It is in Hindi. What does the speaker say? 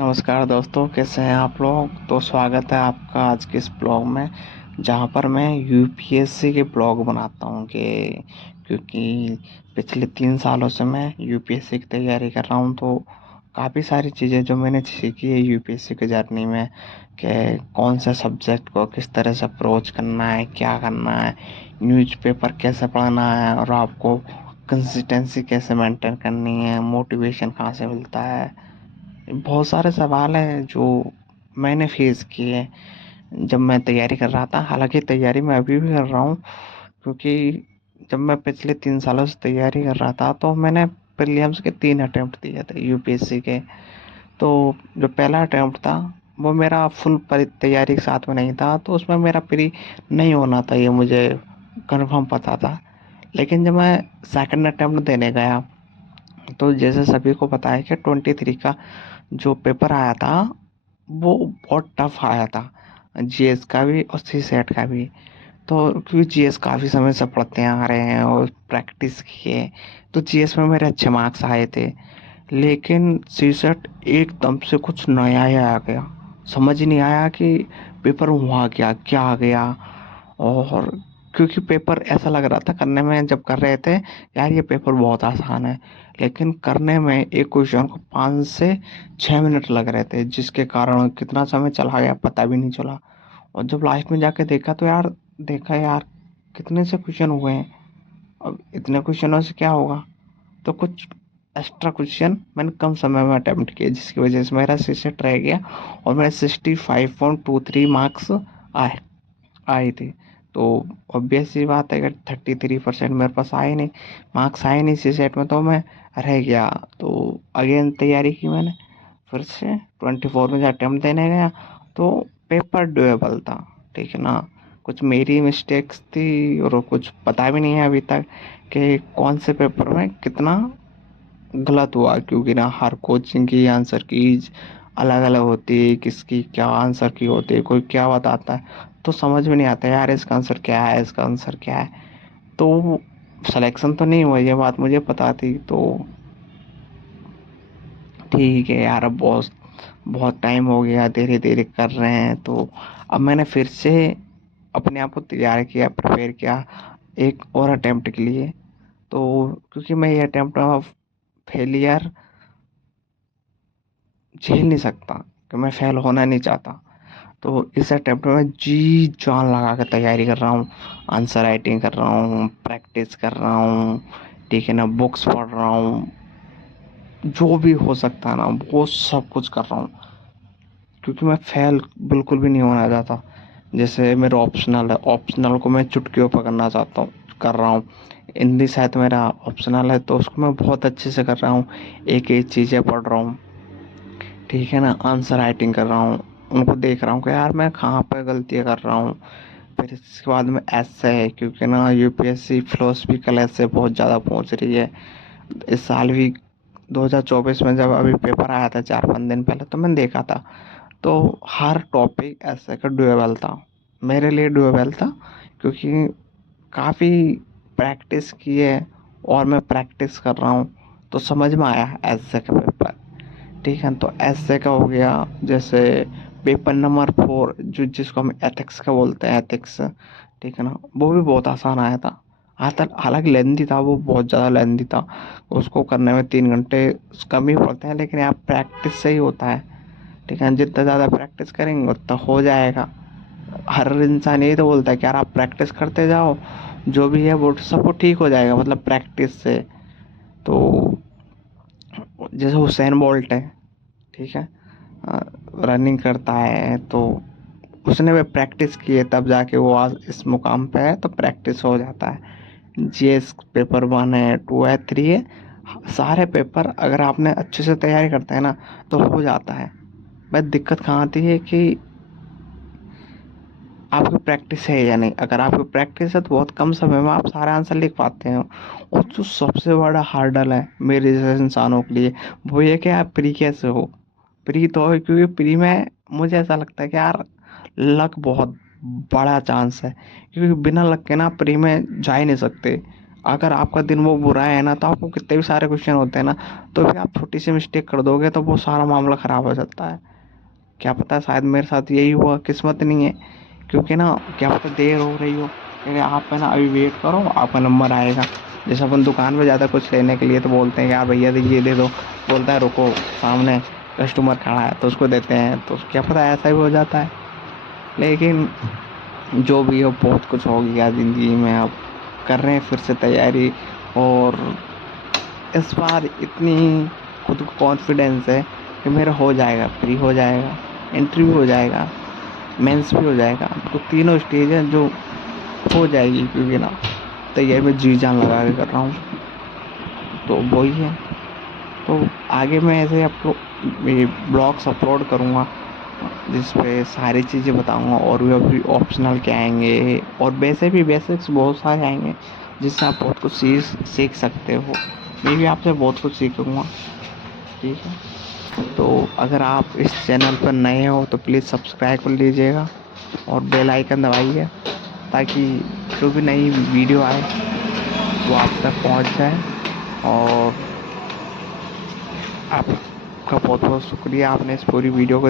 नमस्कार दोस्तों, कैसे हैं आप लोग। तो स्वागत है आपका आज के इस ब्लॉग में, जहां पर मैं यूपीएससी के ब्लॉग बनाता हूं क्योंकि पिछले 3 सालों से मैं यूपीएससी की तैयारी कर रहा हूं। तो काफ़ी सारी चीज़ें जो मैंने सीखी है यूपीएससी की जर्नी में, कि कौन से सब्जेक्ट को किस तरह से अप्रोच करना है, क्या करना है, न्यूज़पेपर कैसे पढ़ना है, और आपको कंसिस्टेंसी कैसे मेंटेन करनी है, मोटिवेशन कहाँ से मिलता है। बहुत सारे सवाल हैं जो मैंने फेस किए हैं जब मैं तैयारी कर रहा था। हालांकि तैयारी मैं अभी भी कर रहा हूँ, क्योंकि जब मैं पिछले 3 सालों से तैयारी कर रहा था तो मैंने प्रीलिम्स के 3 अटेम्प्ट दिए थे यूपीएससी के। तो जो पहला अटेम्प्ट था वो मेरा फुल तैयारी के साथ में नहीं था, तो उसमें मेरा प्री नहीं होना था, ये मुझे कन्फर्म पता था। लेकिन जब मैं सेकंड अटेम्प्ट देने गया तो जैसे सभी को पता है कि 23 का जो पेपर आया था वो बहुत टफ आया था, जीएस का भी और सी सेट का भी। तो क्योंकि जीएस काफ़ी समय से पढ़ते आ रहे हैं और प्रैक्टिस किए, तो जीएस में मेरे अच्छे मार्क्स आए थे। लेकिन सी सेट एकदम से कुछ नया ही आ गया, समझ ही नहीं आया कि पेपर हुआ क्या क्या आ गया। और क्योंकि पेपर ऐसा लग रहा था करने में, जब कर रहे थे यार ये पेपर बहुत आसान है, लेकिन करने में एक क्वेश्चन को 5 से 6 मिनट लग रहे थे, जिसके कारण कितना समय चला गया पता भी नहीं चला। और जब लास्ट में जाके देखा तो यार, देखा यार कितने से क्वेश्चन हुए हैं, अब इतने क्वेश्चनों से क्या होगा। तो कुछ एक्स्ट्रा क्वेश्चन मैंने कम समय में अटेम्प्ट किए, जिसकी वजह से मेरा सी सेट रह गया और मेरे 65.23 मार्क्स आए आए थे। तो ऑब्वियस सी बात है, अगर 33% मेरे पास आए नहीं, मार्क्स आए नहीं सी सेट में, तो मैं रह गया। तो अगेन तैयारी की मैंने, फिर से 24 में जब अटेम्प्ट देने गया तो पेपर डुएबल था, ठीक है ना। कुछ मेरी मिस्टेक्स थी और कुछ पता भी नहीं है अभी तक कि कौन से पेपर में कितना गलत हुआ, क्योंकि ना हर कोचिंग की आंसर कीज अलग अलग होती है, किसकी क्या आंसर की होती है, कोई क्या बताता है, तो समझ में नहीं आता यार इसका आंसर क्या है, इसका आंसर क्या है। तो सिलेक्शन तो नहीं हुआ, ये बात मुझे पता थी। तो ठीक है यार, अब बहुत बहुत टाइम हो गया, धीरे धीरे कर रहे हैं। तो अब मैंने फिर से अपने आप को तैयार किया, प्रिपेयर किया एक और अटेम्प्ट के लिए। तो क्योंकि मैं ये अटेम्प्ट फेलियर झेल नहीं सकता, कि मैं फेल होना नहीं चाहता। तो इस अटेम्प्ट में जी जान लगा कर तैयारी कर रहा हूँ, आंसर राइटिंग कर रहा हूँ, प्रैक्टिस कर रहा हूँ, ठीक है ना, बुक्स पढ़ रहा हूँ, जो भी हो सकता है ना वो सब कुछ कर रहा हूँ, क्योंकि मैं फेल बिल्कुल भी नहीं होना चाहता। जैसे मेरा ऑप्शनल है, ऑप्शनल को मैं चुटकियों पकड़ना चाहता हूँ, कर रहा हूँ। हिंदी साहित्य मेरा ऑप्शनल है, तो उसको मैं बहुत अच्छे से कर रहा हूँ, एक एक चीज़ें पढ़ रहा हूँ, ठीक है ना, आंसर राइटिंग कर रहा हूँ, उनको देख रहा हूँ कि यार मैं कहाँ पर गलतियाँ कर रहा हूँ। फिर इसके बाद में ऐसे है, क्योंकि ना यूपीएससी फिलोसफिकल ऐसे बहुत ज़्यादा पहुँच रही है। इस साल भी 2024 में जब अभी पेपर आया था 4-5 दिन पहले, तो मैंने देखा था, तो हर टॉपिक ऐसे का डुएबल था, मेरे लिए डुएबल था, क्योंकि काफ़ी प्रैक्टिस की है और मैं प्रैक्टिस कर रहा हूँ, तो समझ में आया ऐसे का पेपर, ठीक है। तो ऐसे का हो गया। जैसे पेपर नंबर 4, जो जिसको हम एथिक्स का बोलते हैं, एथिक्स, ठीक है ना, वो भी बहुत आसान आया था। हालांकि लेंदी था, वो बहुत ज़्यादा लेंदी था, उसको करने में 3 घंटे कम ही पड़ते हैं, लेकिन यहाँ प्रैक्टिस से ही होता है, ठीक है। जितना ज़्यादा प्रैक्टिस करेंगे उतना हो जाएगा। हर इंसान यही तो बोलता है कि यार आप प्रैक्टिस करते जाओ, जो भी है वो सब कुछ ठीक हो जाएगा, मतलब प्रैक्टिस से। तो जैसे हुसैन बोल्ट है, ठीक है, रनिंग करता है, तो उसने भी प्रैक्टिस की है, तब जाके वो आज इस मुकाम पे है, तो प्रैक्टिस हो जाता है। जीएस पेपर 1 है, 2 है, 3 है, सारे पेपर अगर आपने अच्छे से तैयारी करते हैं ना तो हो जाता है। बस दिक्कत कहाँ आती है कि आपकी प्रैक्टिस है या नहीं। अगर आपकी प्रैक्टिस है तो बहुत कम समय में आप सारा आंसर लिख पाते हैं। और जो सबसे बड़ा हार्डल है मेरे जैसे इंसानों के लिए, वो ये कि आप प्री कैसे हो। प्री तो है, क्योंकि प्री में मुझे ऐसा लगता है कि यार लक बहुत बड़ा चांस है, क्योंकि बिना लक के ना प्री में जा ही नहीं सकते। अगर आपका दिन वो बुरा है ना, तो आपको कितने भी सारे क्वेश्चन होते हैं ना, तो भी आप छोटी सी मिस्टेक कर दोगे तो वो सारा मामला ख़राब हो जाता है। क्या पता शायद मेरे साथ यही हुआ, किस्मत नहीं है। क्योंकि ना क्या पता देर हो रही हो, क्योंकि आप है ना अभी वेट करो, आपका नंबर आएगा। जैसे अपन दुकान में ज़्यादा कुछ लेने के लिए तो बोलते हैं कि यार भैया ये दे दो, बोलता है रुको सामने कस्टमर खड़ा है, तो उसको देते हैं, तो क्या पता ऐसा ही हो जाता है। लेकिन जो भी हो, बहुत कुछ हो गया ज़िंदगी में, अब कर रहे हैं फिर से तैयारी। और इस बार इतनी खुद को कॉन्फिडेंस है कि मेरा हो जाएगा, प्री हो जाएगा, इंटरव्यू हो जाएगा, मेंस भी हो जाएगा। तो तीनों स्टेज हैं जो हो जाएगी, क्योंकि ना तैयारी में जी जान लगा के कर रहा हूँ। तो वही है। तो आगे मैं ऐसे ब्लॉग्स अपलोड करूँगा जिस पे सारी चीज़ें बताऊँगा, और भी अभी ऑप्शनल के आएंगे, और वैसे भी बेसिक्स बहुत सारे आएंगे जिससे आप बहुत कुछ सीख सकते हो। मैं भी आपसे बहुत कुछ सीखूँगा। ठीक है, तो अगर आप इस चैनल पर नए हो तो प्लीज़ सब्सक्राइब कर लीजिएगा और बेल आइकन दबाइए, ताकि जो भी नई वीडियो आए वो आप तक पहुंच जाए। और आपका बहुत बहुत शुक्रिया, आपने इस पूरी वीडियो को